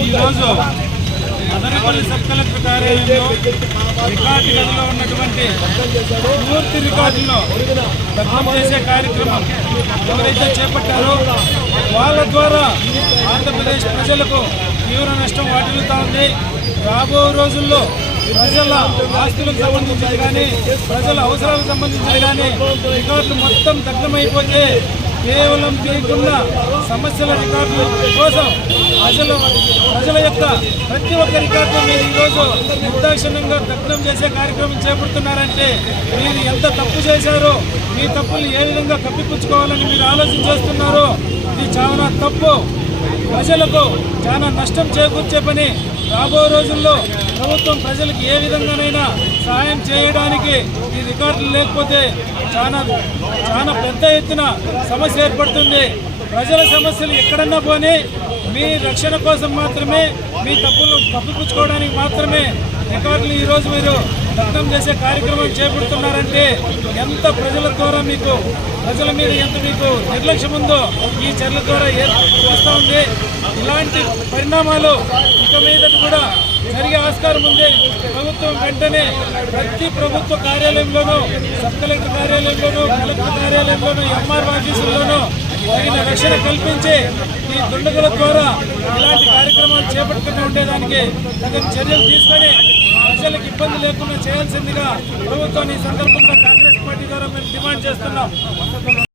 ఈరోజు Adanapalli sub collector కార్యాలయంలో record గదిలో ఉన్నటువంటి పూర్తి రికార్డులను దగ్ధం చేసే కార్యక్రమం ఎవరైతే చేపట్టారో వాళ్ళ ద్వారా ఆంధ్రప్రదేశ్ ప్రజలకు తీవ్ర నష్టం వాటిల్లుతా ఉంది. రాబో రోజుల్లో ప్రజల ఆస్తులకు సంబంధించి కానీ ప్రజల అవసరాలకు సంబంధించి కానీ రికార్డులు మొత్తం దగ్ధమైపోతే కేవలం మీకున్న సమస్యల రికార్డుల కోసం ప్రజల ప్రజల యొక్క ప్రతి ఒక్క రికార్డు మీరు ఈరోజు నిర్దాక్షిణ్యంగా దగ్ధం చేసే కార్యక్రమం చేపడుతున్నారంటే మీరు ఎంత తప్పు చేశారో మీ తప్పులు ఏ విధంగా కప్పిపుచ్చుకోవాలని మీరు ఆలోచన చేస్తున్నారో ఇది చాలా తప్పు. ప్రజలకు చాలా నష్టం చేకూర్చే పని రాబో రోజుల్లో ప్రభుత్వం ప్రజలకు ఏ విధంగానైనా సహాయం చేయడానికి ఈ రికార్డులు లేకపోతే చాలా చాలా పెద్ద ఎత్తున సమస్య ఏర్పడుతుంది. ప్రజల సమస్యలు ఎక్కడన్నా పోనీ మీ రక్షణ కోసం మాత్రమే మీ తప్పులు కప్పిపుచ్చుకోవడానికి మాత్రమే రికార్డులు ఈరోజు మీరు దగ్ధం చేసే కార్యక్రమం చేపడుతున్నారంటే ఎంత ప్రజల ద్వారా మీకు ప్రజల మీద ఎంత మీకు నిర్లక్ష్యం ఉందో ఈ చర్యల ద్వారా వస్తూ ఉంది? ఇలాంటి పరిణామాలు ఇక మీద కూడా జరిగే ఆస్కారం ఉంది. ప్రభుత్వం వెంటనే ప్రతి ప్రభుత్వ కార్యాలయంలోనూ సబ్ కలెక్టర్ కార్యాలయంలోనూ కలెక్టర్ కార్యాలయంలోనూ ఎంఆర్ ఆఫీసుల్లోనూ తగిన రక్షణ కల్పించి ఈ దుండగుల ద్వారా ఇలాంటి కార్యక్రమాలు చేపట్టుకుంటూ ఉండేదానికి తగిన చర్యలు తీసుకొని ప్రజలకు ఇబ్బంది లేకుండా చేయాల్సిందిగా ప్రభుత్వాన్ని ఈ సందర్భంగా కాంగ్రెస్ పార్టీ ద్వారా మేము డిమాండ్ చేస్తున్నాం.